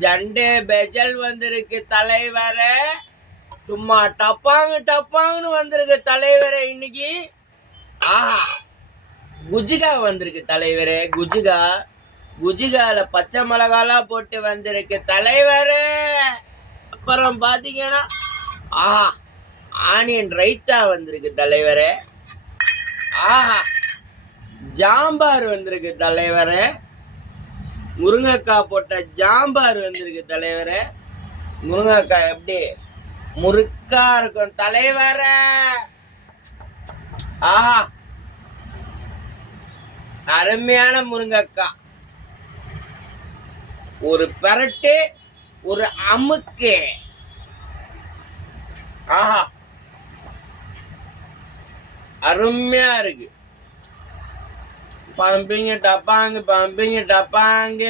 ஜண்டே bejel வந்திருக்கு தலைவரே. சும்மா டப்பாங்குன்னு வந்திருக்கு தலைவரே இன்னைக்கு. ஆஹா, குஜிகா வந்திருக்கு தலைவரே. குஜிகால பச்சை மிளகாலாம் போட்டு வந்திருக்கு தலைவரே. அப்புறம் பாத்தீங்கன்னா ஆஹா, ஆனியன் ரைத்தா வந்திருக்கு தலைவரே. ஆஹா, ஜாம்பார் வந்திருக்கு தலைவரே. முருங்கைக்காய் போட்ட ஜாம்பார் வந்திருக்கு தலைவரே. முருங்கைக்காய் எப்படி முறுக்கா இருக்கும் தலைவரே. ஆஹா, அருமையான முருங்கைக்காய். ஒரு பெரட்டு, ஒரு அமுக்கு. ஆஹா, அருமையா இருக்கு. பம்பிங்க டப்பாங்க.